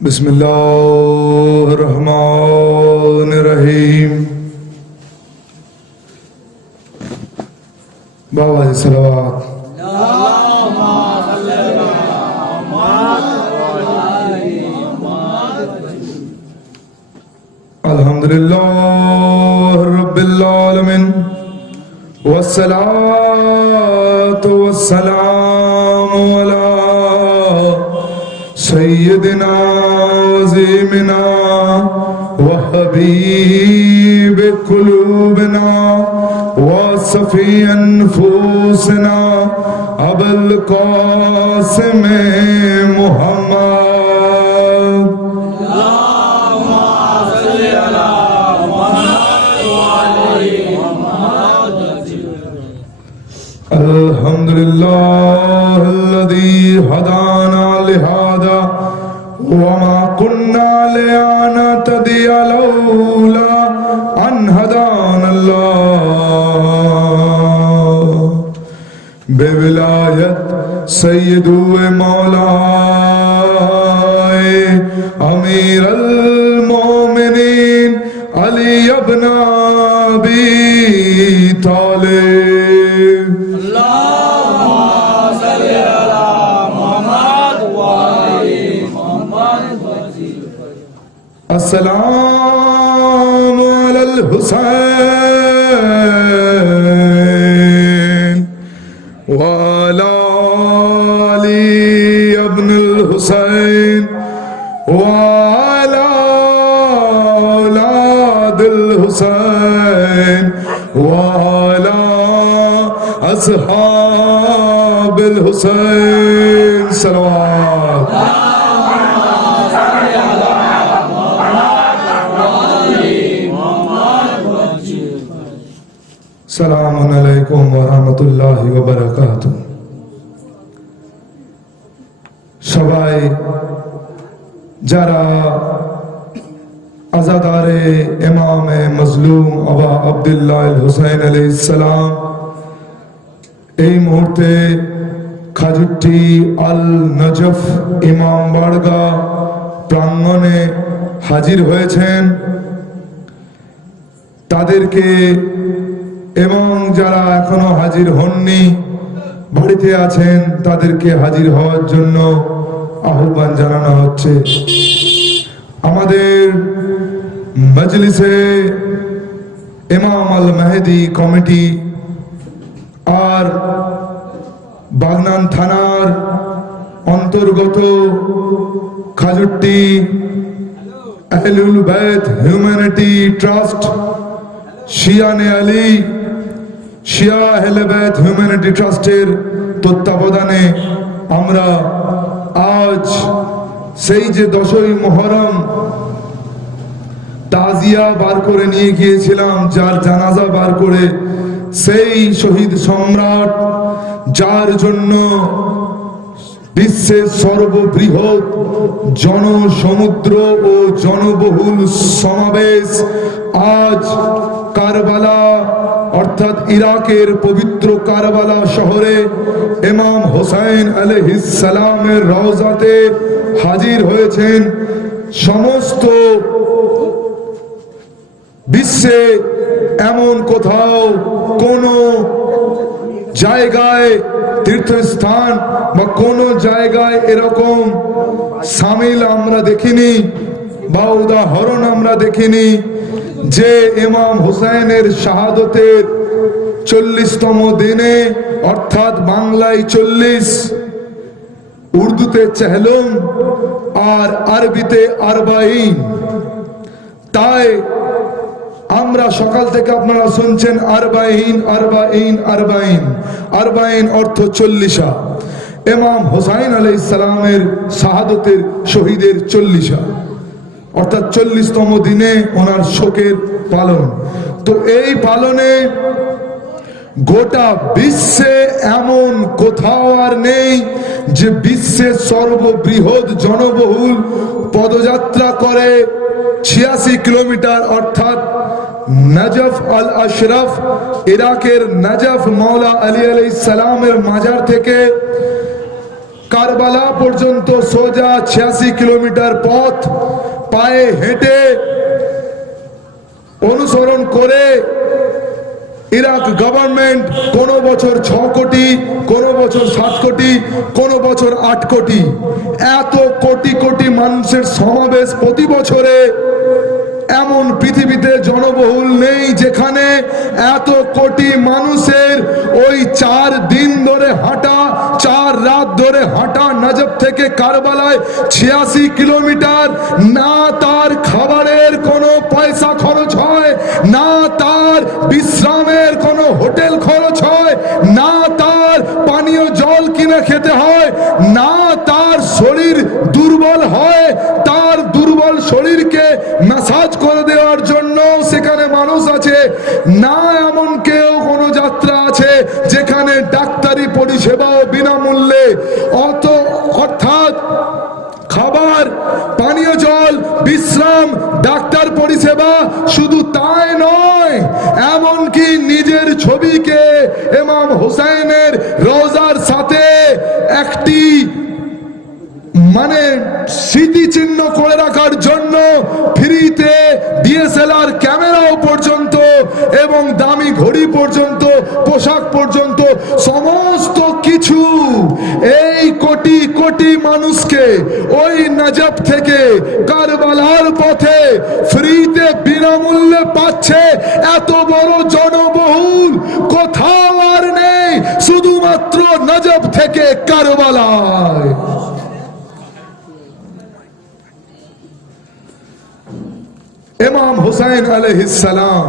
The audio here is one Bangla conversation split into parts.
बिस्मिल्लाहिर्रहमानिर्रहीम। बाबा जी सलावत। अल्हम्दुलिल्लाह रब्बिल आलमीन वस्सलातु वस्सलामु अला सय्यिदिना ज़ीमिना व हबीब कुलूबिना व सफ़ी अनफुसिना अबुल क़ासिम मुहम्मद। अल्हम्दुलिल्लाहिल्लज़ी हदाना लिहादा वमा कुन्ना लिनाहतदिया लौला अन हदानल्लाह। बेविलायत सय्यदु मौलाए अमीरुल मोमिनीन अली इब्न अबी तालिब। अस्सलामु अलल हुसैन व अला अली इब्नुल हुसैन व अला औलादिल हुसैन व अला अस्हाबिल हुसैन सलवात। अस्सलामु अलैकुम व रहमतुल्लाहि व बाराकातुहू। সবাই যারা আজাদারে ইমামে মজলুম আবা আব্দুল্লাহ হুসাইন আলাইহিস সালাম এই মুহূর্তে খাজুট্টি আল নজফ ইমাম বাড়গা প্রাঙ্গণে হাজির হয়েছেন, তাদেরকে এবং যারা এখনো হাজির হননি বাড়িতে আছেন তাদেরকে হাজির হওয়ার জন্য আহ্বান জানানো হচ্ছে। আমাদের মজলিসে ইমাম আল মেহেদি কমিটি আর বাগনান থানার অন্তর্গত খাজুট্টি আহলুল বাইত হিউম্যানিটি ট্রাস্ট শিয়ানে আলী শিয়া আহলে বাইত হিউম্যানিটি ট্রাস্টের তত্ত্বাবধানে আমরা আজ সেই যে 10ই মুহররম তাজিয়া বার করে নিয়ে গিয়েছিলাম, যার জানাজা বার করে সেই শহীদ সম্রাট যার জন্য বিশ্বের সর্ববৃহৎ জনসমুদ্র ও জনবহুল সমাবেশ আজ কারবালা অর্থাৎ ইরাকের পবিত্র কারবালা শহরে ইমাম হোসেন আলাইহিস সালামের রওজাতে হাজির হয়েছেন। সমস্ত বিশ্বে এমন কোথাও কোনো জায়গায় তীর্থস্থান বা কোনো জায়গায় এরকম সামিল আমরা দেখিনি বা উদাহরণ আমরা দেখিনি যে ইমাম হুসাইনের শাহাদতের 40তম দিনে, অর্থাৎ বাংলায় 40, উর্দুতে চেহলুম আর আরবিতে আরবাইন। তাই আমরা সকাল থেকে আপনারা শুনছেন আরবাইন আরবাইন আরবাইন। আরবাইন অর্থ 40। ইমাম হুসাইন আলাইহিস সালামের শাহাদতের শহীদের 40, অর্থাৎ 40তম দিনে ওনার শোকের পালন। তো এই পালনে গোটা বিশ্বে এমন কোথাও আর নেই যে বিশ্বের সর্ববৃহৎ জনবহুল পদযাত্রা করে 86 কিলোমিটার, অর্থাৎ নজফ আল আশরাফ, ইরাকের নজফ, মাওলা আলী আলাইহিস সালামের মাজার থেকে কারবালা পর্যন্ত সোজা 86 কিলোমিটার পথ পায়ে হেঁটে অনুসরণ করে ইরাক গভর্নমেন্ট কোন বছর 6 কোটি, কোন বছর 7 কোটি, কোন বছর 8 কোটি, এত কোটি কোটি মানুষের সমাবেশ প্রতি বছরে। এমন পৃথিবীতে জনবহুল নেই যেখানে এত কোটি মানুষের ওই 4 দিন ধরে হাঁটা, 4 রাত ধরে হাঁটা নজফ থেকে কারবালায় 86 কিলোমিটার, না তার খাবারের কোনো পয়সা খরচ হয়, না তার বিশ্রামের কোনো হোটেল খরচ হয়, না তার পানীয় জল কিনে খেতে হয়, না তার শরীর দুর্বল হয়, তার দুর্বল শরীরকে ম্যাসাজ করে দেওয়ার জন্য সেখানে মানুষ আছে, না এমন কেউ কোনো যাত্রা আছে যেখানে ডাক্তারি পরিষেবাও বিনামূল্যে, অর্থাৎ খাবার, পানীয় জল, বিশ্রাম, ডাক্তার পরিষেবা, শুধু তাই নয়, এমনকি নিজের ছবিকে ইমাম হুসাইনের রওজার সাথে একটি স্মৃতিচিহ্ন করে রাখার জন্য ফ্রিতে ডিএসএলআর ক্যামেরাও পর্যন্ত এবং দামি ঘড়ি পর্যন্ত, পোশাক পর্যন্ত, সমস্ত কিছু এই কোটি কোটি মানুষকে ওই নজফ থেকে কারবালার পথে ফ্রিতে বিনামূল্যে পাচ্ছে। এত বড় জনবহুল কোথাও আর নেই, শুধুমাত্র নজফ থেকে কারবালায়। ইমাম হুসাইন আলাইহিস সালাম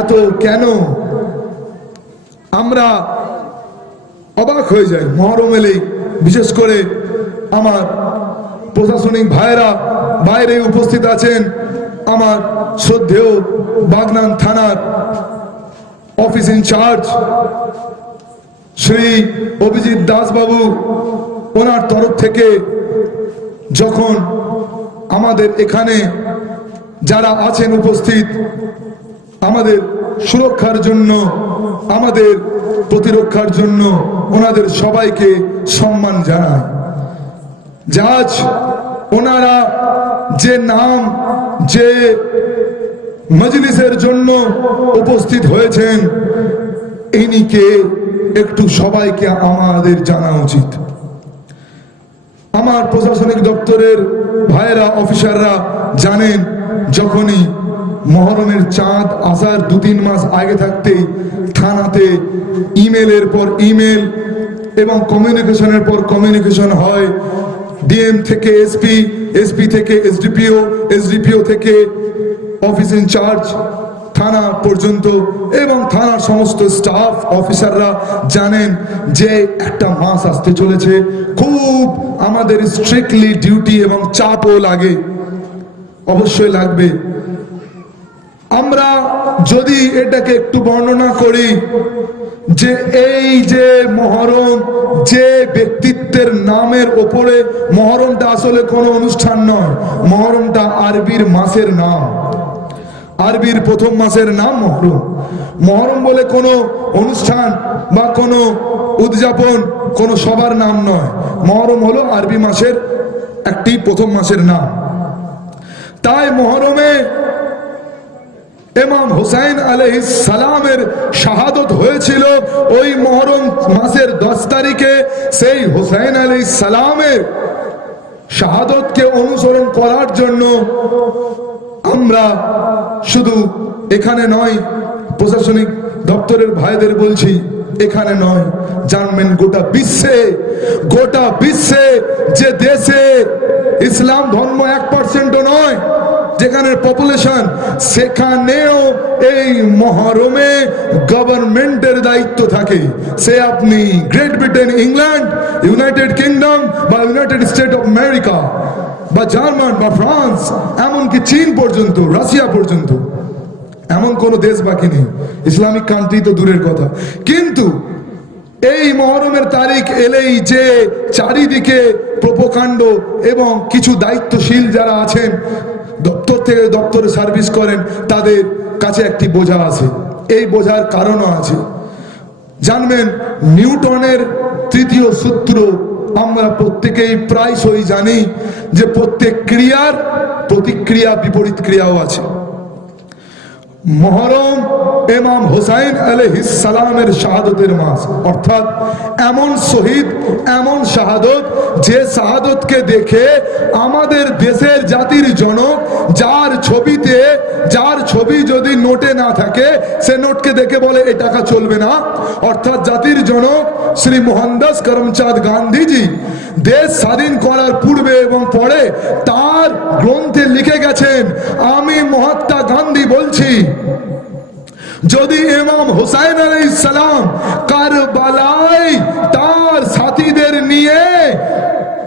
এত কেন আমরা অবাক হয়ে যাই মহরম এলেই। বিশেষ করে আমার প্রশাসনিক ভাইরা বাইরে উপস্থিত আছেন, আমার শ্রদ্ধেয় বাগনান থানার অফিস ইনচার্জ শ্রী অভিজিৎ দাস বাবু, ওনার তরফ থেকে যখন আমাদের এখানে যারা আছেন উপস্থিত, আমাদের সুরক্ষার জন্য, আমাদের প্রতিরক্ষার জন্য ওনাদের সবাইকে সম্মান জানায়। জাজ ওনারা যে নাম, যে মজলিসের জন্য উপস্থিত হয়েছেন, ইনিকে একটু সবাইকে আমাদের জানা উচিত। আমার প্রশাসনিক দপ্তরের ভাইরা, অফিসাররা জানেন, যখনই মহরমের চাঁদ আসার 2-3 মাস আগে থাকতেই থানাতে ইমেলের পর ইমেল এবং কমিউনিকেশনের পর কমিউনিকেশন হয়। ডিএম থেকে এসপি, এসপি থেকে এসডিপিও, এসডিপিও থেকে অফিস ইনচার্জ থানা পর্যন্ত এবং থানার সমস্ত স্টাফ অফিসাররা জানেন যে একটা মাস আসতে চলেছে। খুব আমাদের স্ট্রিক্টলি ডিউটি এবং চাপও লাগে, অবশ্যই লাগবে। আমরা যদি এটাকে একটু বর্ণনা করি যে এই যে মহরম, যে ব্যক্তিত্বের নামের ওপরে, মহরমটা আসলে কোনো অনুষ্ঠান নয়, মহরমটা আরবির মাসের নাম, আরবির প্রথম মাসের নাম মহরম। মহরম বলে কোনো অনুষ্ঠান বা কোনো উদযাপন, কোনো সবার নাম নয়। মহরম হলো আরবি মাসের একটি প্রথম মাসের নাম। তাই মহরমে ইমাম হুসাইন আলাইহিস সালামের শাহাদত হয়েছিল ওই মহরম মাসের 10 তারিখে। সেই হুসাইন আলাইহিস সালামের শাহাদতকে অনুসরণ করার জন্য আমরা শুধু এখানে নয়, প্রশাসনিক দপ্তরের ভাইদের বলছি, এখানে নয়, জানবেন গোটা বিশ্বে যে দেশে ইসলাম ধর্ম 1% নয়, যেখানে পপুলেশন, সেখানেও এই মহরমে গভর্নমেন্টের দায়িত্ব থাকে। সে আপনি great Britain, England, United kingdom বা ইউনাইটেড স্টেট অফ আমেরিকা বা জার্মান বা ফ্রান্স, এমনকি চীন পর্যন্ত, রাশিয়া পর্যন্ত, এমন কোন দেশ বাকি নেই। ইসলামিক কান্ট্রি তো দূরের কথা। কিন্তু এই মহরমের তারিখ এলেই যে চারিদিকে প্রোপাগান্ড এবং কিছু দায়িত্বশীল যারা আছেন, দপ্তর থেকে দপ্তরে সার্ভিস করেন, তাদের কাছে একটি বোঝা আছে। এই বোঝার কারণও আছে। জানবেন, নিউটনের 3য় সূত্র আমরা প্রত্যেকেই প্রায়শই জানি যে প্রত্যেক ক্রিয়ার প্রতিক্রিয়া, বিপরীত ক্রিয়াও আছে। মহরম ইমাম হুসাইন আলাইহিস সালামের শাহাদতের মাস, অর্থাৎ এমন শহীদ, এমন শাহাদত, যে শাহাদতকে দেখে আমাদের দেশের জাতির জনক, যার ছবি যদি নোটে না থাকে, সে নোটকে দেখে বলে এ টাকা চলবে না। অর্থাৎ জাতির জনক শ্রী মোহনদাস করমচাঁদ গান্ধীজি দেশ স্বাধীন করার পূর্বে এবং পরে তার গ্রন্থে লিখে গেছেন, আমি মহাত্মা গান্ধী বলছি, যদি ইমাম হুসাইন আলাইহিস সালাম কারবালায় তার সাথীদের নিয়ে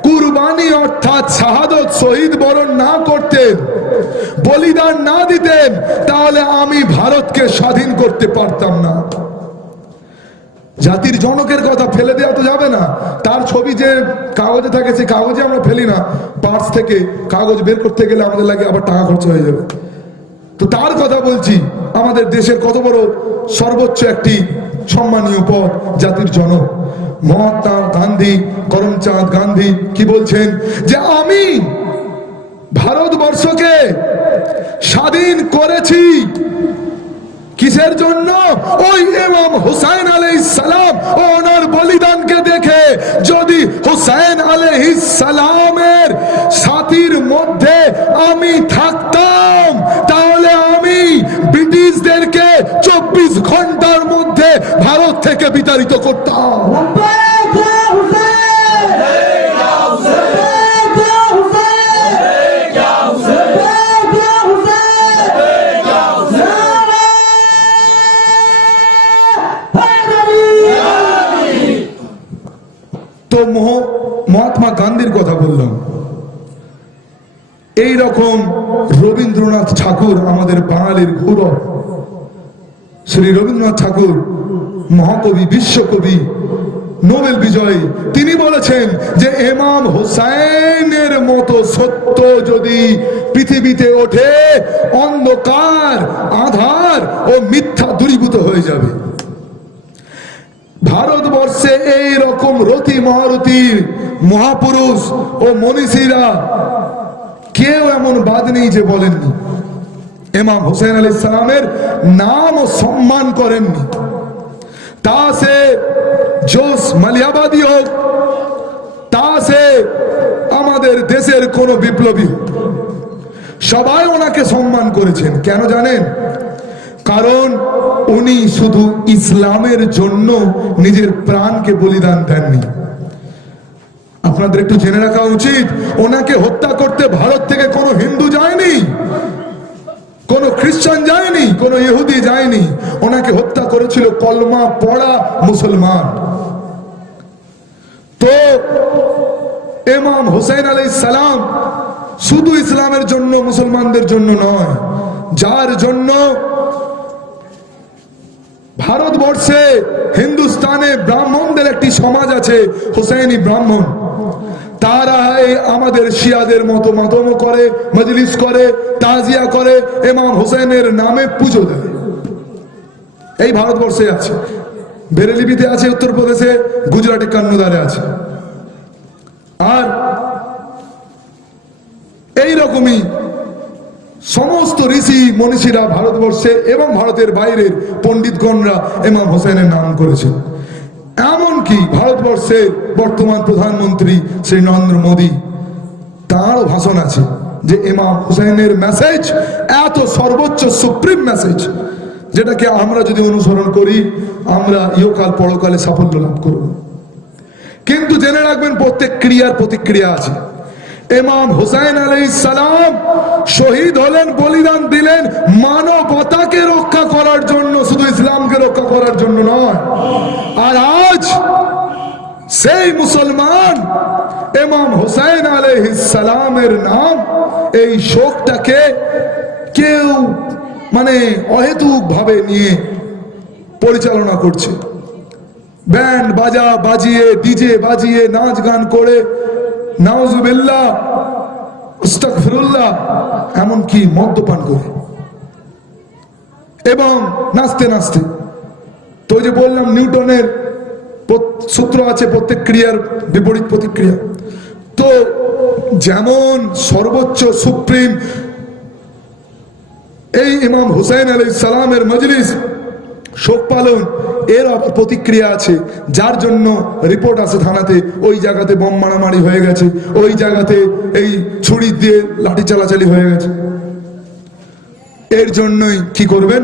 কুরবানি অর্থাৎ শাহাদত, শহীদ বরণ না করতেন, বলিদান না দিতেন, তাহলে আমি ভারতকে স্বাধীন করতে পারতাম না। জাতির জনকের কথা ফেলে দেওয়া তো যাবে না। তার ছবি যে কাগজে থাকে, সেই কাগজে আমরা ফেলি না। পার্স থেকে কাগজ বের করতে গেলে আমাদের লাগে আবার টাকা খরচ হয়ে যাবে। তো তার কথা বলছি, আমাদের দেশের কত বড় সর্বোচ্চ একটি সম্মানীয় পদ, জাতির জনক মহাত্মা গান্ধী, করমচাঁদ গান্ধী কি বলছেন, যে আমি ভারতবর্ষকে স্বাধীন করেছি কিসের জন্য? ওই ইমাম হুসাইন আলাইহিস সালাম ওনার বলিদানকে দেখে। যদি হুসাইন আলাইহিস সালামের সাথীর মধ্যে আমি থাকতাম, তাহলে আমি ব্রিটিশদেরকে 24 ঘন্টার মধ্যে ভারত থেকে বিতাড়িত করতাম। তো মহাত্মা গান্ধীর কথা বললাম। এই রকম রবীন্দ্রনাথ ঠাকুর, আমাদের বাঙালির গৌরব, শ্রী রবীন্দ্রনাথ ঠাকুর, মহাকবি, বিশ্বকবি, নোবেল বিজয়ী, তিনি বলেছেন যে ইমাম হুসাইনের মতো সত্য যদি পৃথিবীতে ওঠে, অন্ধকার, আধার ও মিথ্যা দূরীভূত হয়ে যাবে। ভারতবর্ষে এই রকম রতি মহারথী মহাপুরুষ ও মনীষীরা কেউ এমন বাদ নেই যে বলেননি। ইমাম হুসাইন আলাইহিস সালামের নাম ও সম্মান করেননি। তা সে জোস মালিয়াবাদী হোক, তা সে আমাদের দেশের কোন বিপ্লবী হোক, সবাই ওনাকে সম্মান করেছেন। কেন জানেন? কারণ উনি শুধু ইসলামের জন্য নিজের প্রাণকে বলিদান দেননি। আপনাদের একটু জেনে রাখা উচিত, ওনাকে হত্যা করতে ভারত থেকে কোনো হিন্দু যায়নি, কোনো খ্রিস্টান যায়নি, কোনো ইহুদি যায়নি। ওনাকে হত্যা করেছিল কলমা পড়া মুসলমান। তো ইমাম হুসাইন আলাইহিস সালাম শুধু ইসলামের জন্য, মুসলমানদের জন্য নয়, যার জন্য ভারতবর্ষে, হিন্দুস্তানে ব্রাহ্মণদের একটি সমাজ আছে, হুসাইনি ব্রাহ্মণ। তারা এই আমাদের শিয়াদের মতো মাতম করে, মজলিস করে, তাজিয়া করে, ইমাম হুসাইনের নামে পুজো দেয়। এই ভারতবর্ষে আছে, বেরেলিবিতে আছে, উত্তরপ্রদেশে, গুজরাটে কন্নদারে আছে। আর এই রকমই সমস্ত ঋষি মনীষীরা ভারতবর্ষে এবং ভারতের বাইরের পণ্ডিতগণরা ইমাম হোসেনের নাম করেছে। এমনকি ভারতবর্ষের বর্তমান প্রধানমন্ত্রী শ্রী নরেন্দ্র মোদী, তাঁরও ভাষণ আছে যে ইমাম হোসেনের মেসেজ এত সর্বোচ্চ সুপ্রিম মেসেজ, যেটাকে আমরা যদি অনুসরণ করি আমরা ইহকাল পরকালে সাফল্য লাভ করব। কিন্তু জেনে রাখবেন প্রত্যেক ক্রিয়ার প্রতিক্রিয়া আছে। ইমাম হুসাইন আলাইহিস সালাম শহীদ হলেন, বলিদান দিলেন মানবতাকে রক্ষা করার জন্য, শুধু ইসলামকে রক্ষা করার জন্য নয়। আর আজ সেই মুসলমান ইমাম হুসাইন আলাইহিস সালামের নাম, এই শোকটাকে কেউ অহেতুক ভাবে নিয়ে পরিচালনা করছে, ব্যান্ড বাজা বাজিয়ে, ডিজে বাজিয়ে, নাচ গান করে, নাউজুবিল্লাহ, আস্তাগফিরুল্লাহ, এমনকি মদ্যপান করে এবং নাচতে নাচতে। তো যে বললাম নিউটনের সূত্র আছে, প্রত্যেক ক্রিয়ার বিপরীত প্রতিক্রিয়া। তো যেমন সর্বোচ্চ সুপ্রিম এই ইমাম হুসাইন আলাইহিস সালামের মজলিস, শোক পালন, এর আবার প্রতিক্রিয়া আছে, যার জন্য রিপোর্ট আছে থানাতে, ওই জায়গাতে বোম মারামারি হয়ে গেছে, ওই জায়গাতে এই ছুরি দিয়ে লাঠি চালাচালি হয়ে গেছে। এর জন্যই কি করবেন,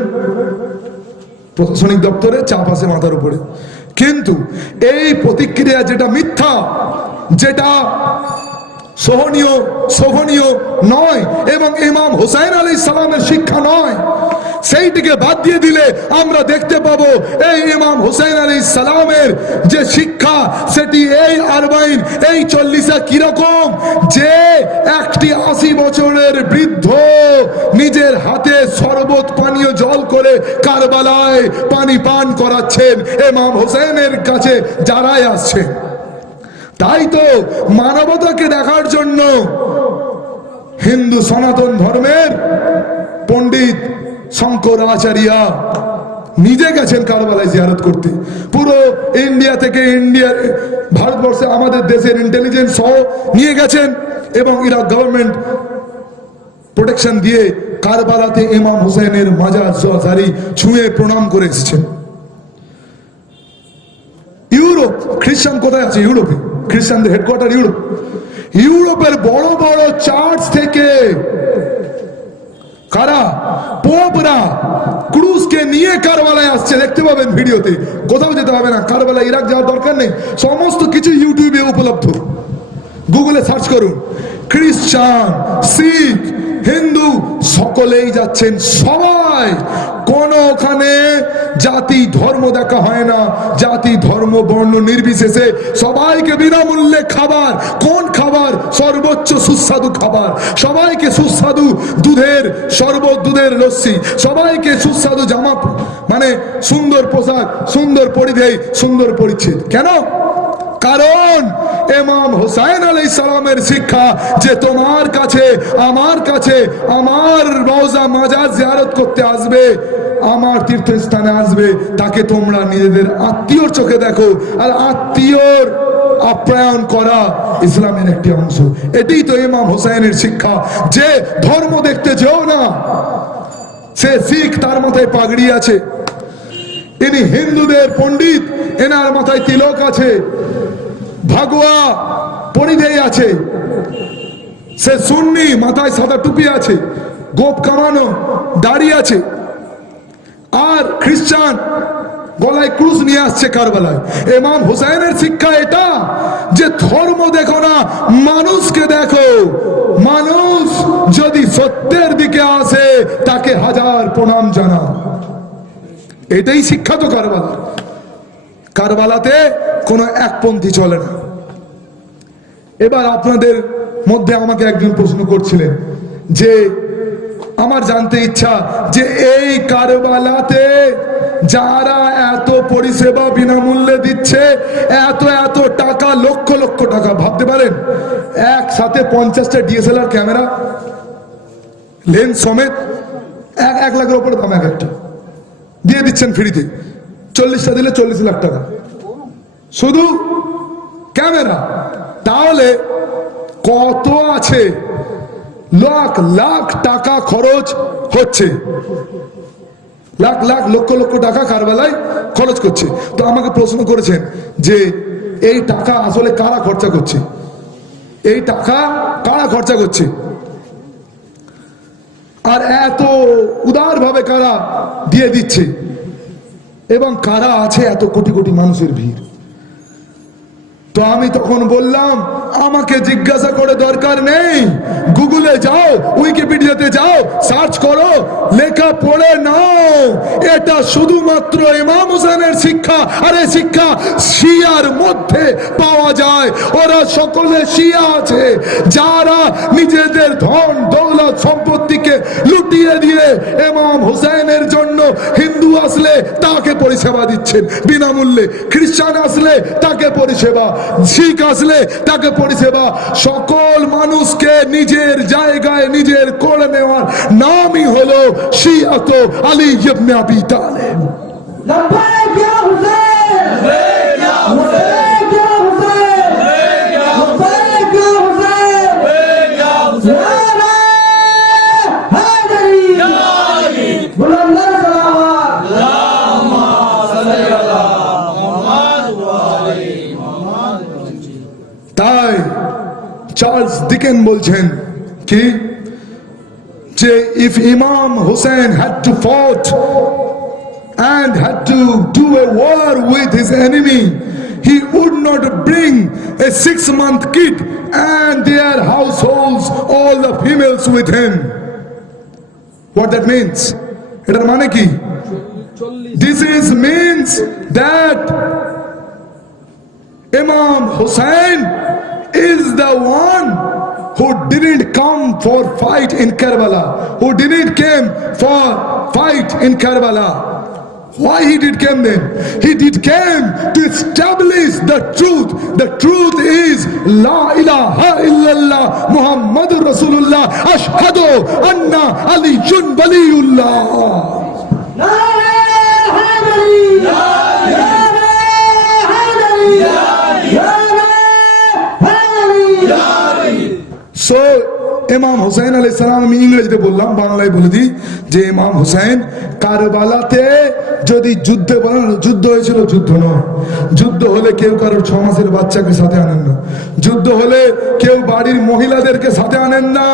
প্রশাসনিক দপ্তরে চাপ আছে মাথার উপরে। কিন্তু এই প্রতিক্রিয়া যেটা মিথ্যা, যেটা শোভনীয় নয় এবং ইমাম হুসাইন আলাইহিস সালামের শিক্ষা নয়, সেইটিকে বাদ দিয়ে দিলে আমরা দেখতে পাবো এই ইমাম হুসাইন আলাইহিস সালামের যে শিক্ষা, সেটি এই আরবাইন, এই 40 কিরকম, যে একটি 80 বছরের বৃদ্ধ নিজের হাতে শরবত পানীয় জল করে কারবালায় পানি পান করাচ্ছেন ইমাম হুসাইনের কাছে যারাই আসছে। তাই তো মানবতাকে দেখার জন্য হিন্দু সনাতন ধর্মের পণ্ডিত শঙ্কর আচার্য নিজে গেছেন কারবালায় জিয়ারত করতে। পুরো ইন্ডিয়া থেকে, ভারতবর্ষে আমাদের দেশের ইন্টেলিজেন্স সহ নিয়ে গেছেন এবং ইরাক গভর্নমেন্ট প্রোটেকশন দিয়ে কারবালাতে ইমাম হুসাইনের মাজার সরাসরি ছুঁয়ে প্রণাম করে এসেছেন। ইউরোপ, খ্রিস্টান কোথায় আছে? ইউরোপে, খ্রিস্টানদের হেডকোয়ার্টার ইউরোপ। ইউরোপের বড় বড় চার্চ থেকে কারা, পোপরা ক্রুজকে নিয়ে কারবালায় আসছে, দেখতে পাবেন ভিডিওতে, কোথাও যেতে হবে না, কারবালায় ইরাক যাওয়ার দরকার নেই, সমস্ত কিছু ইউটিউবে উপলব্ধ, গুগলে সার্চ করুন। খ্রিস্টান, শিখ, হিন্দু সকলেই যাচ্ছেন, সবাই। কোন ওখানে জাতি ধর্ম দেখা হয় না, জাতি ধর্ম বর্ণ নির্বিশেষে সবাইকে বিনামূল্যে খাবার। কোন খাবার? সর্বোচ্চ সুস্বাদু খাবার। সবাইকে সুস্বাদু দুধের শরবত, দুধের লস্যি, সবাইকে সুস্বাদু জামা, সুন্দর পোশাক, সুন্দর পরিধেয়, সুন্দর পরিচ্ছদ। কেন? কারণ ইমাম হুসাইন আলাইহিস সালামের শিক্ষা যে তোমার কাছে, আমার কাছে, আমার রওজা মাজার জিয়ারত করতে আসবে, আমার তীর্থস্থানে আসবে, তাকে তোমরা নিজেদের আত্মীয়র চোখে দেখো। আর আত্মীয়র আপ্যায়ন করা ইসলামের একটি অংশ। এটাই তো ইমাম হুসাইনের শিক্ষা, যে ধর্ম দেখতে যেও না। সে শিখ, তার মাথায় পাগড়ি আছে। ইনি হিন্দুদের পণ্ডিত, এনার মাথায় তিলক আছে, ভাগোয়া পরিধেয় আছে। সে সুন্নি, মাথায় সাদা টুপি আছে, গোপ কামানো দাড়ি আছে। আর খ্রিস্টান গলায় ক্রুশ নিয়ে আসছে কারবালায়। ইমাম হুসাইনের শিক্ষা এটা যে ধর্ম দেখো না, মানুষকে দেখো। মানুষ যদি সত্যের দিকে আসে তাকে হাজার প্রণাম জানাও। এটাই শিক্ষা তো কারবালা। কারবালাতে কোনো একপন্থী চলে না। এবার আপনাদের মধ্যে আমাকে একজন প্রশ্ন করছিলেন যে আমার জানতে ইচ্ছা যে এই কারবালাতে যারা এত পরিষেবা বিনামূল্যে দিচ্ছে, এত এত টাকা, লক্ষ লক্ষ টাকা, ভাবতে পারেন একসাথে 50টা DSLR ক্যামেরা লেন্স সমেত 1 লাখের উপরে দাম, এক একটা দিয়ে দিচ্ছেন ফ্রিতে। 40টা দিলে 40 লাখ টাকা শুধু ক্যামেরা। তাহলে কত আছে লাখ লাখ টাকা খরচ হচ্ছে, লাখ লাখ লক্ষ লক্ষ টাকা কারবালায় খরচ করছে। তো আমাকে প্রশ্ন করেছেন যে এই টাকা আসলে কারা খরচা করছে, এই টাকা কারা খরচা করছে, আর এত উদার ভাবে কারা দিয়ে দিচ্ছে, এবং কারা আছে এত কোটি কোটি মানুষের ভিড়। তো আমি তখন বললাম আমাকে জিজ্ঞাসা করে দরকার নেই, গুগলে যাও, উইকিপিডিয়াতে যাও, সার্চ করো, লেখা পড়ে নাও। এটা শুধুমাত্র ইমাম হোসেনের শিক্ষা, আর এই শিক্ষা শিয়ার মধ্যে পাওয়া যায়। ওরা সকলে শিয়া আছে যারা নিজেদের ধন দৌলত সম্পত্তিকে লুটিয়ে দিয়ে ইমাম হোসেনের জন্য হিন্দু আসলে তাকে পরিষেবা দিচ্ছেন বিনামূল্যে, খ্রিস্টান আসলে তাকে পরিষেবা, শিখ আসলে তাকে পরিষেবা। সকল মানুষকে নিজের জায়গায় নিজের করে নেওয়ার নামই হলো শিয়াত আলী ইবনে আবি তালেব। লব্বাইক ইয়া হুসাইন, লব্বাইক ইয়া হুসাইন, লব্বাইক ইয়া হুসাইন, লব্বাইক ইয়া হুসাইন, হায়দারি ইয়া আলী, বুলন্দার সালাওয়াত, আল্লাহুম্মা সাল্লি আলা মুহাম্মদ ওয়া আলি মুহাম্মদ। তাই চার্লস ডিকেন বলছেন কি যে if Imam Hussein had to fight and had to do a war with his enemy, he would not bring a 6-month kid and their households, all the females with him. What that means? এটার মানে কি? This is means that Imam Hussein is the one who didn't come for fight in Karbala, who didn't came for fight in Karbala. Why he did came then? He did came to establish the truth. The truth is La ilaha illallah Muhammadur Rasulullah ashhadu anna Aliyun Waliyullah. নারে হায়দারি, নারে হায়দারি, So ইমাম হুসাইন আলাইহিস সালাম, আমি ইংরেজিতে বললাম, বাংলায় বলে দিই যে ইমাম হুসাইন কারবালাতে যদি যুদ্ধে বলেন যুদ্ধ হয়েছিল, যুদ্ধ নয়। যুদ্ধ হলে কেউ কারোর 6 মাসের বাচ্চাকে সাথে আনেন না, যুদ্ধ হলে কেউ বাড়ির মহিলাদেরকে সাথে আনেন না।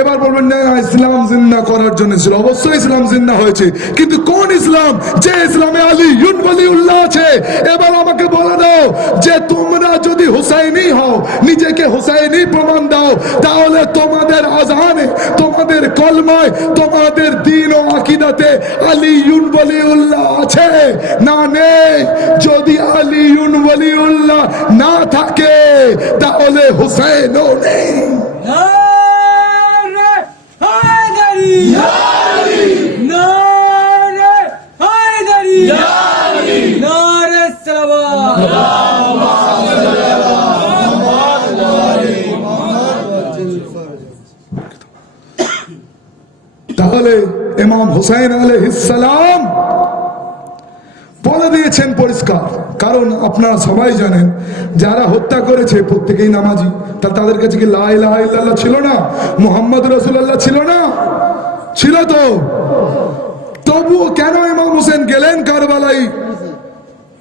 এবার বলবেন না ইসলাম জিন্না করার জন্য ছিল, অবশ্যই ইসলাম জিন্না হয়েছে, কিন্তু কোন ইসলাম? যে ইসলামে আলী ওয়ালিউল্লাহ আছে। এবার আমাকে বলে দাও যে তোমরা যদি হুসাইনি হও, নিজেকে হুসাইনি প্রমাণ দাও, তাহলে তোমাদের আযানে, তোমাদের কলমায়, তোমাদের দ্বীন ও আকীদাতে আলী ওয়ালিউল্লাহ আছে না নেই? যদি আলী ওয়ালিউল্লাহ না থাকে তাহলে হুসাইনও নেই। তাহলে ইমাম হুসাইন আলাইহিস সালাম বলে দিয়েছেন পরিষ্কার। কারণ আপনারা সবাই জানেন যারা হত্যা করেছে প্রত্যেকেই নামাজি। তাদের কাছে কি লা ইলাহা ইল্লাল্লাহ ছিল না? মুহাম্মদুর রাসূলুল্লাহ ছিল না? ছিল তো। তবুও কেন ইমাম হোসেন গেলেন কারবালায়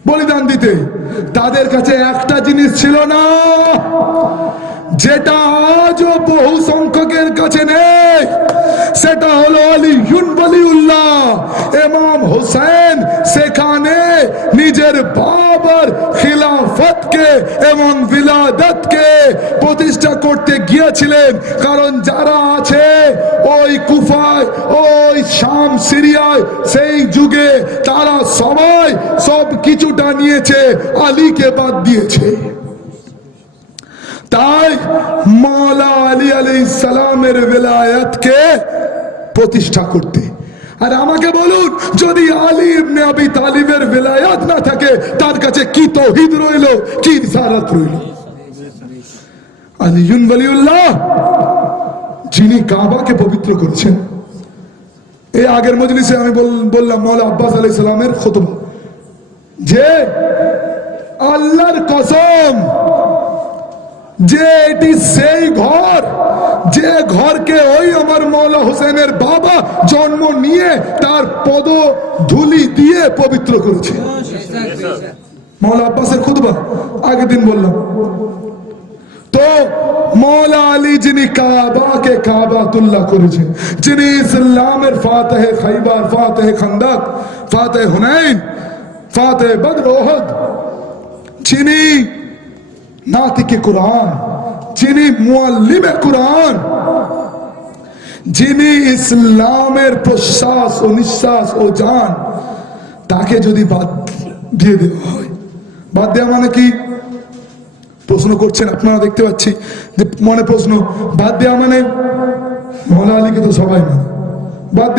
বলিদান দিতে? তাদের কাছে একটা জিনিস ছিল না, যেটা আজও বহু সংখ্যকের কাছে নেই, সেটা হলো আলীউন ওয়ালিউল্লাহ। ইমাম হোসেন সেখানে নিজের বাবার খিলাফতকে এবং বিলাদতকে প্রতিষ্ঠা করতে গিয়েছিলেন। কারণ যারা আছে ওই কুফায়, ওই শাম, সিরিয়ায় সেই যুগে, তারা সবাই সব কিছুটা নিয়েছে, আলীকে বাদ দিয়েছে। তাই মাওলা আলী আলাইহিস সালামের বেলায়েতকে প্রতিষ্ঠা করতে। আর আমাকে বলুন, যদি আলী ইবনে আবি তালিবের বেলায়েত না থাকে, তার কাছে কি তাওহীদ রইল, কি রিসালাত রইল? আলীউন ওয়ালিউল্লাহ যিনি কাবাকে পবিত্র করেছেন। এই আগের মজলিসে আমি বললাম মাওলা আব্বাস আলাইহিস সালামের খুতবা, যে আল্লাহর কসম যে এটি সেই ঘর যে ঘরকে ওই আমার মৌলা হোসেনের বাবা জন্ম নিয়ে তার পদ ধুলি দিয়ে পবিত্র করেছে। মৌলা আব্বাসের খুতবা আগের দিন বললাম তো মৌলা আলী যিনি কাবাকে কাবাতুল্লাহ করেছেন, যিনি ইসলামের ফাতেহে খাইবার, ফাতেহে খান্দাক, ফাতেহে হুনাইন, ফাতেহে বদর, ওহদ, যিনি নাতিকে কুরআন, যিনি মুআল্লিমে কুরআন, যিনি ইসলামের প্রশ্বাস ও নিঃশ্বাস ও জান, তাকে যদি বাদ দিয়ে দেওয়া হয়, বাদ দেওয়া মানে কি? প্রশ্ন করছেন আপনারা, দেখতে পাচ্ছি যে মনে প্রশ্ন, বাদ দেওয়া মানে? মৌলা আলীকে তো সবাই মানে। বাদ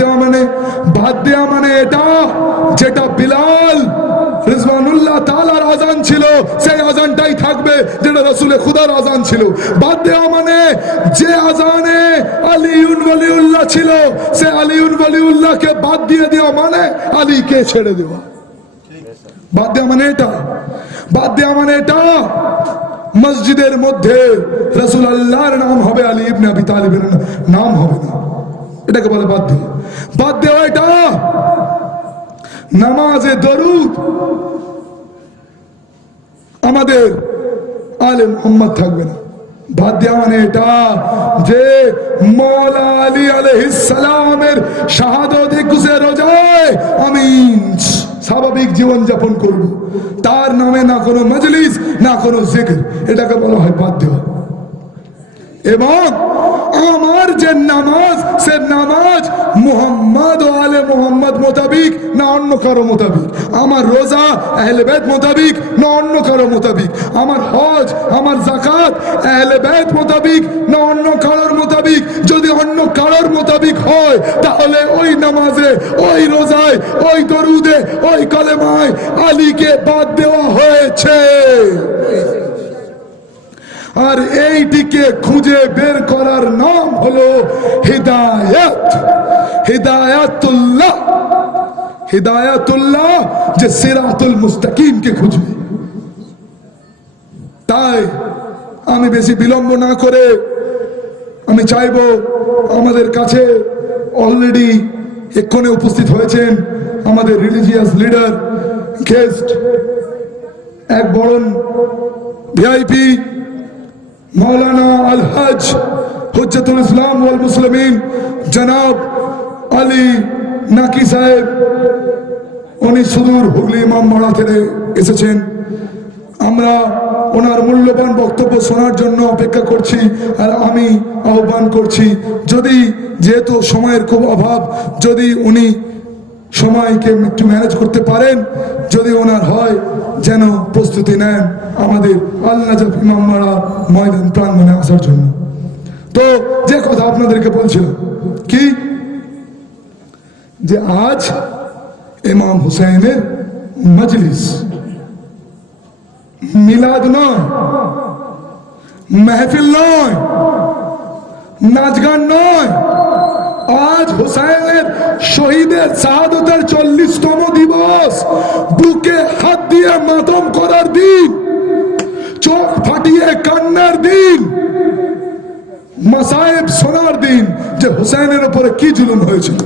দেওয়া মানে এটা যেটা বিলাল রিজওয়ানুল্লাহ তাআলার আযান ছিল সেই আযানটাই থাকবে, যেটা রাসূলে খুদার আযান ছিল। বাদ দেওয়া মানে যে আযানে আলীউন ওয়ালিউল্লাহ ছিল সে আলীউন ওয়ালিউল্লাহকে বাদ দিয়ে দেওয়া মানে আলীকে ছেড়ে দেওয়া। বাদ দেওয়া মানে এটা। বাদ দেওয়া মানে এটা মসজিদের মধ্যে রাসূলুল্লাহর নাম হবে, আলী ইবনে আবি তালিবের নাম হবে না, এটাকে বলে বাদ দেওয়া। বাদ দেওয়া এটা নামাজে দরুদ আমাদের আলে মুহাম্মদ থাকবে না। বাদ দেওয়া মানে এটা যে মৌলা আলী আলাইহিস সালামের শাহাদত 21 রোজায় আমি স্বাভাবিক জীবন যাপন করব, তার নামে না কোনো মজলিস না কোনো জিকির, এটাকে বলা হয় বাদ দেওয়া। এবং আমার যে নামাজ সে নামাজ মুহাম্মদ ও আলে মুহাম্মদ মোতাবিক না অন্য কারো মোতাবিক, আমার রোজা আহলে বাইত মোতাবিক না অন্য কারো মোতাবিক, আমার হজ আমার যাকাত আহলে বাইত মোতাবিক না অন্য কারোর মোতাবিক। যদি অন্য কারোর মোতাবিক হয় তাহলে ওই নামাজে, ওই রোজায়, ওই দরুদে, ওই কলেমায় আলীকে বাদ দেওয়া হয়েছে। আর এইটিকে খুঁজে বের করার নাম হলো হিদায়াত, হিদায়াতুল্লাহ। হিদায়াতুল্লাহ যে সিরাতুল মুস্তাকিমকে খুঁজবে। তাই আমি বেশি বিলম্ব না করে আমি চাইবো, আমাদের কাছে অলরেডি এক্ষণে উপস্থিত হয়েছেন আমাদের রিলিজিয়াস লিডার, গেস্ট, এক বড় ভিআইপি मौलाना अल हज हुज्जतुल इस्लाम वल मुस्लिमीन जनाब আলী নাকি সাহেব, উনি সুদূর হুগলি ইমামবাড়া থেকে এসেছেন। আমরা ওনার মূল্যবান বক্তব্য শোনার জন্য অপেক্ষা করছি। আর আমি আহ্বান করছি, যদি যেহেতু সময়ের খুব অভাব, যদি উনি সময়কে একটু ম্যানেজ করতে পারেন, যদি ওনার হয় যেন প্রস্তুতি নেন আমাদের আল নাজাফ ইমামবাড়া ময়দান প্রাঙ্গণে আসার জন্য। তো যে কথা আপনাদেরকে বলছিলাম কি, যে আজ ইমাম হুসাইনের মজলিস, মিলাদ নয়, মেহফিল নয়, নাচ গান নয়, আজ হুসাইনের শহীদের শাহাদতের 40তম দিবস, বুকে হাত দিয়ে মাতম করার দিন, চোখ ফাটিয়ে কান্নার দিন, মাসায়েব শোনার দিন যে হুসাইনের উপরে কি জুলুম হয়েছিল।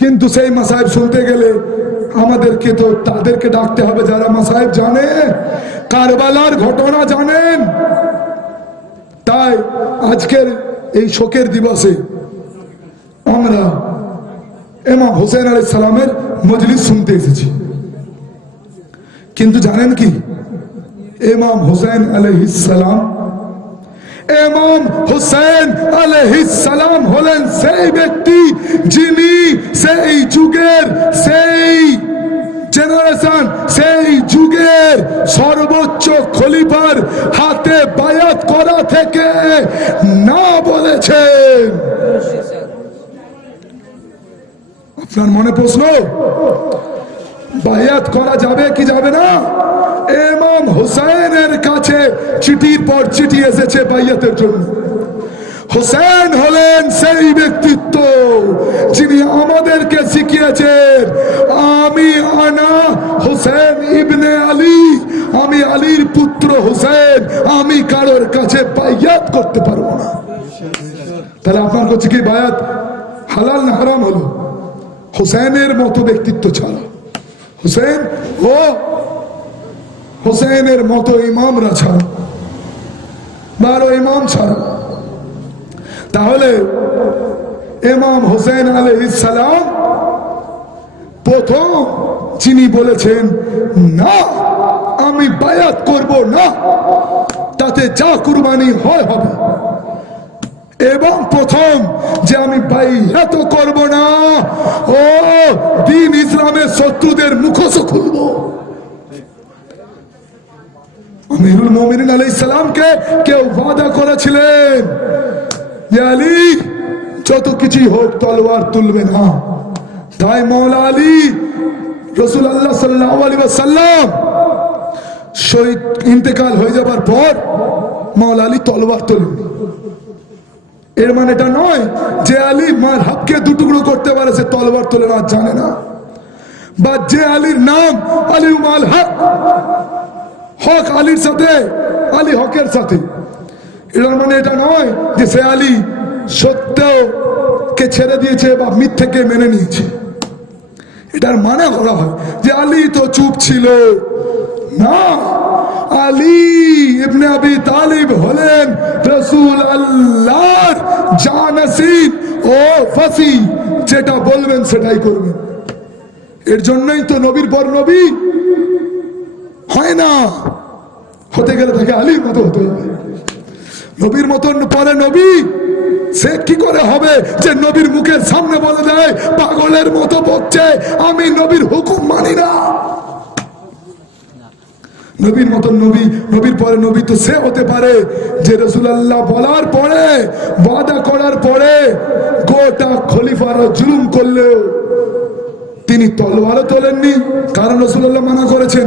কিন্তু সেই মাসায়েব শুনতে গেলে আমাদেরকে তো তাদেরকে ডাকতে হবে যারা মাসায়েব জানে, কারবালার ঘটনা জানেন। তাই আজকের এই শোকের দিবসে আমরা ইমাম হুসাইন আলাইহিস সালামের মজলিস শুনতে এসেছি। কিন্তু জানেন কি, ইমাম হুসাইন আলাইহিস সালাম, ইমাম হুসাইন আলাইহিস সালাম হলেন সেই ব্যক্তি যিনি সেই যুগের, সেই জেনারেশন, সেই যুগের সর্বোচ্চ খলিফার হাতে বায়াত করা থেকে না বলেছেন। আপনার মনে প্রশ্ন, বায়াত করা যাবে কি যাবে না? ইমাম হুসাইনের কাছে চিঠির পর চিঠি এসেছে বায়াতের জন্য। হুসাইন হলেন সেই ব্যক্তিত্ব যিনি আমাদেরকে শিখিয়েছেন, আমি আনা হুসাইন ইবনে আলী আমি আলীর পুত্র হোসেন, আমি কারোর কাছে বায়াত করতে পারবো না। তাহলে আপনার কাছে কি বায়াত হালাল না হারাম হলো? হোসেনের মতো ব্যক্তিত্ব ছাড়া, হোসেনের মতো ইমামরা ছাড়া, বারো ইমাম ছাড়া। তাহলে ইমাম হোসেন আলাইহিস সালাম প্রথম যিনি বলেছেন না আমি বায়াত করব না, তাতে যা কুরবানি হয় হবে, এবং প্রথম যে আমি বায়াত করব না, ও দ্বীন ইসলামের শত্রুদের মুখোশ খুলব। আমিরুল মুমিনিন আলাইহিস সালামকে কেউ ওয়াদা করেছিলেন যে আলী যত কিছুই হোক তলোয়ার তুলবে না। তাই মাওলা আলী রাসূলুল্লাহ সাল্লাল্লাহু আলাইহি ওয়াসাল্লাম শহীদ ইন্তেকাল হয়ে যাবার পর মাওলা আলী তলোয়ার তোলেন। এর মানে এটা নয় যে আলী মার হাতকে দুটুকরো করতে পারে সে তলোয়ার তোলে না, জানে না, বা যে আলীর নাম আলী উমাল হক, হক আলীর সাথে, আলী হকের সাথে, এর মানে এটা নয় যে সে আলী সত্যকে ছেড়ে দিয়েছে বা মিথ্যেকে মেনে নিয়েছে। এটার মানে করা হয় যে আলী তো চুপ ছিল না, আলী ইবনে আবি তালিব হলেন রাসূল আল্লাহর জানশীন ও ফাসি, যেটা বলবেন সেটাই করবেন। এর জন্যই তো নবীর পর নবী হয় না, হতে গেলে তাকে আলীর মতো হতে হবে। নবীর মতন পরে নবী সে কি করে হবে যে নবীর মুখের সামনে বলে দেয় পাগলের মতো বকছে আমি নবীর হুকুম মানি না। নবীর মতন নবী, নবীর পরে নবী তো সে হতে পারে যে রাসূলুল্লাহ বলার পরে, ওয়াদা করার পরে গোটা খলিফারা জুলুম করলেও তিনি তলোয়ারও তোলেননি, কারণ রাসূলুল্লাহ মানা করেছেন,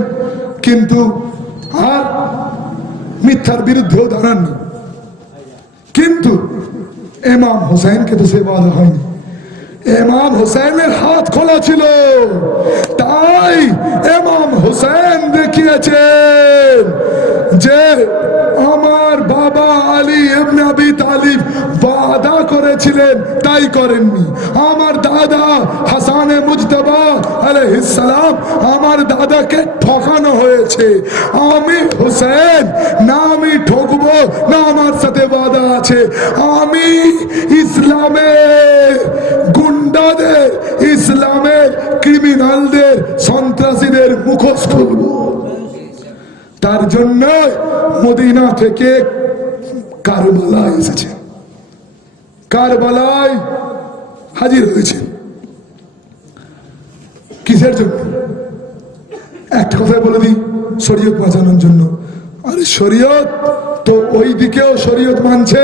কিন্তু আর মিথ্যার বিরুদ্ধেও দাঁড়াননি। কিন্তু ইমাম হোসেনকে তো সে ওয়াদা হয়নি। ইমাম হোসেনের হাত খোলা ছিল, তাই ইমাম হোসেন দেখিয়েছেন যে আমার বাবা আলী ইবনে আবি তালিব ওয়াদা করেছিলেন তাই করেননি। আমার দাদা হাসানে মুজতবা আলাইহিস সালাম, আমার দাদাকে ঠকানো হয়েছে। আমি হোসেন না আমি ঠকবো না, আমার সাথে ওয়াদা আছে। আমি ইসলামের গুন্ডাদের, ইসলামের ক্রিমিনালদের, সন্ত্রাসীদের মুখোশ খুলব। তার জন্য মদিনা থেকে কারবালা এসেছে, কারবালায় হাজির হয়েছে। কিসের জন্য? একটা কথাই বলে দিই, শরীয়ত বাঁচানোর জন্য। আরে শরীয়ত তো ওই দিকেও শরীয়ত মানছে।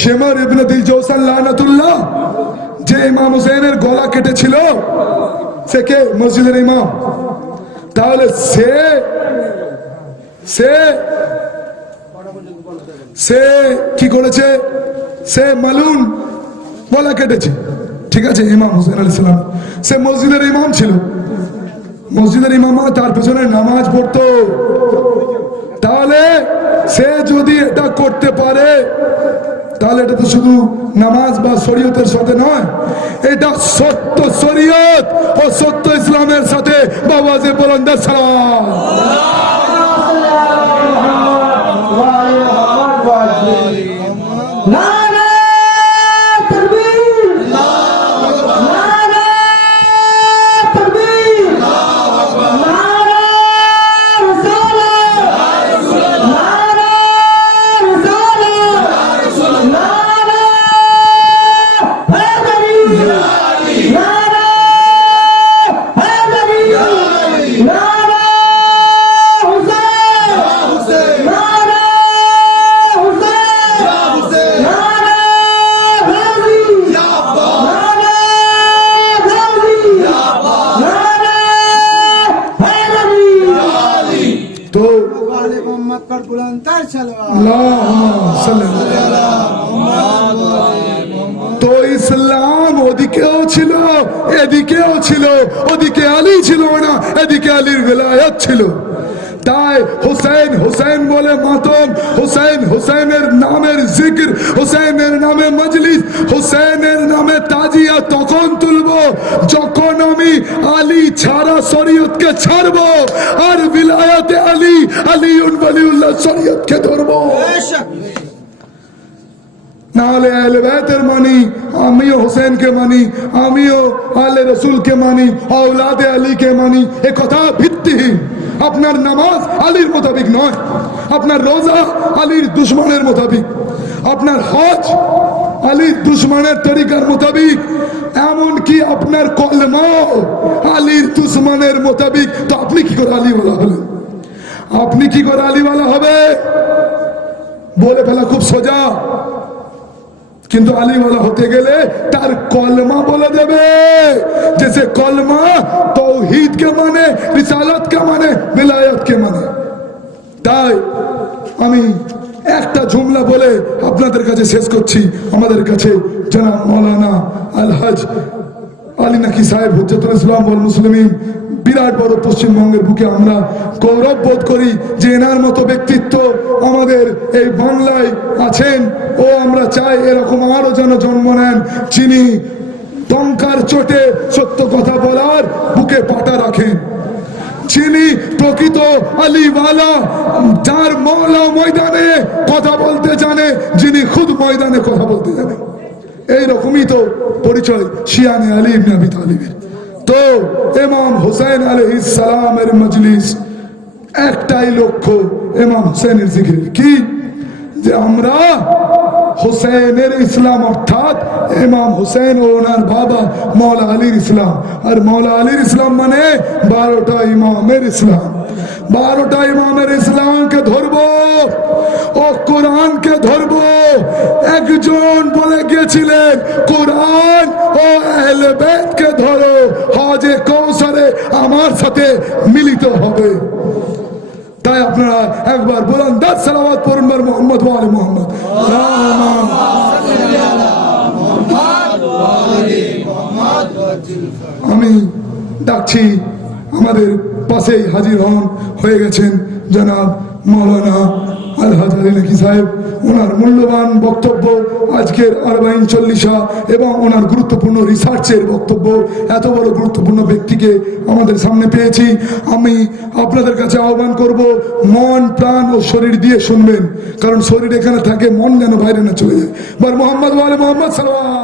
শেমর ইবনে দিল জৌসান লানাতুল্লাহ যে ইমাম হুসেনের গলা কেটেছিল সে কে? মসজিদের ইমাম। তাহলে সে কি করেছে? সে মালুন গলা কেটেছে, ঠিক আছে। ইমাম হুসেন আলাইহিস সালাম সে মসজিদের ইমাম ছিল, মসজিদের ইমাম তার পেছনে নামাজ পড়তো। তাহলে সে যদি এটা করতে পারে তাহলে এটা তো শুধু নামাজ বা শরীয়তের সাথে নয়, এটা সত্য শরীয়ত ও সত্য ইসলামের সাথে। বাবা যে বলেন সালাম। তো ইসলাম ওদিকেও ছিল এদিকেও ছিল, ওদিকে আলী ছিল না এদিকে আলীর বেলায়াত ছিল। তাই হুসেন হুসেন বলে মাতম, হুসেন হুসেনের নামের জিকির, হুসেনের নামে মজলিস, হুসেনের নামে তাজিয়া তখন তুলবো যখন আমি আলী ছাড়া শরীয়তকে ছাড়বো আর বিলায়াতে আলী আলিউন ওয়ালিউল্লাহ শরীয়তকে ধরবো। নাহলে আহলে বাইতের মানি, আমিও হোসেনকে মানি, আমিও আলে রসুলকে মানি, আওলাদে আলীকে মানি, এ কথা ভিত্তিহীন। আপনার নামাজ আলীর মোতাবিক নয়, আপনার রোজা আলীর দুশ্মনের মোতাবিক, আপনার হজ আলীর দুশ্মনের তরিকার মোতাবিক, এমনকি আপনার কলমাও আলীর দুশ্মনের মোতাবিক। তো আপনি কি করে আলীওয়ালা হলেন? আপনি কি করে আলীওয়ালা হবে? বলে ফেলা খুব সোজা, কিন্তু আলীওয়ালা হতে গেলে তার কলমা বলে দেবে যে সে কলমা তৌহিদ কে মানে, রিসালাত কে মানে, বিলায়াত কে মানে। তাই আমি একটা জুমলা বলে আপনাদের কাছে শেষ করছি। আমাদের কাছে জনাব মৌলানা আলহাজ আলী নাকি সাহেব হুজ্জাতুল ইসলাম ওয়াল মুসলিমিন, বিরাট বড় পশ্চিমবঙ্গের বুকে আমরা গৌরব বোধ করি যে এনার মতো ব্যক্তিত্ব আমাদের এই বাংলায় আছেন। ও আমরা চাই এরকম আরো যেন জন্ম নেন, যিনি টঙ্কার চোটে সত্য কথা বলার বুকে পাটা রাখেন, যিনি প্রকৃত আলীওয়ালা, যার মৌলা ময়দানে কথা বলতে জানে, যিনি খুদ ময়দানে কথা বলতে জানে। এইরকমই তো পরিচয় শিয়ানে আলী ইবনে আবি তালিবের। তো ইমাম হুসাইন আলাইহিস সালামের মজলিস একটাই লক্ষ্য, ইমাম হুসাইনের জিকির। কি? যে আমরা হুসেনের ইসলাম, অর্থাৎ ইমাম হুসেন ও ওনার বাবা মৌলা আলীর ইসলাম। আর মৌলা আলীর ইসলাম মানে 12টা ইমামের ইসলাম। 12টা ইমামের ইসলামকে ধরবো ও কোরআনকে ধরবো। একজন বলে গিয়েছিলেন কোরআন ও আহলে বাইতকে ধরো, হজে কৌসারে আমার সাথে মিলিত হবে। তাই আপনারা একবার বলেন 10 সালাওয়াত পড়ুন মোহাম্মদ ওয়া আলি মোহাম্মদ। আমি ডাকছি, আমাদের পাশেই হাজির হয়ে গেছেন জনাব মৌলানা আলহাজ আলী নাকি সাহেব। ওনার মূল্যবান বক্তব্য আজকের আরবাইন চল্লিশা এবং ওনার গুরুত্বপূর্ণ রিসার্চের বক্তব্য, এত বড় গুরুত্বপূর্ণ ব্যক্তিকে আমাদের সামনে পেয়েছি। আমি আপনাদের কাছে আহ্বান করব, মন প্রাণ ও শরীর দিয়ে শুনবেন, কারণ শরীর এখানে থাকে, মন যেন বাইরে না চলে যায়। বার মোহাম্মদ ওয়া আলি মোহাম্মদ সাল্লাল্লাহু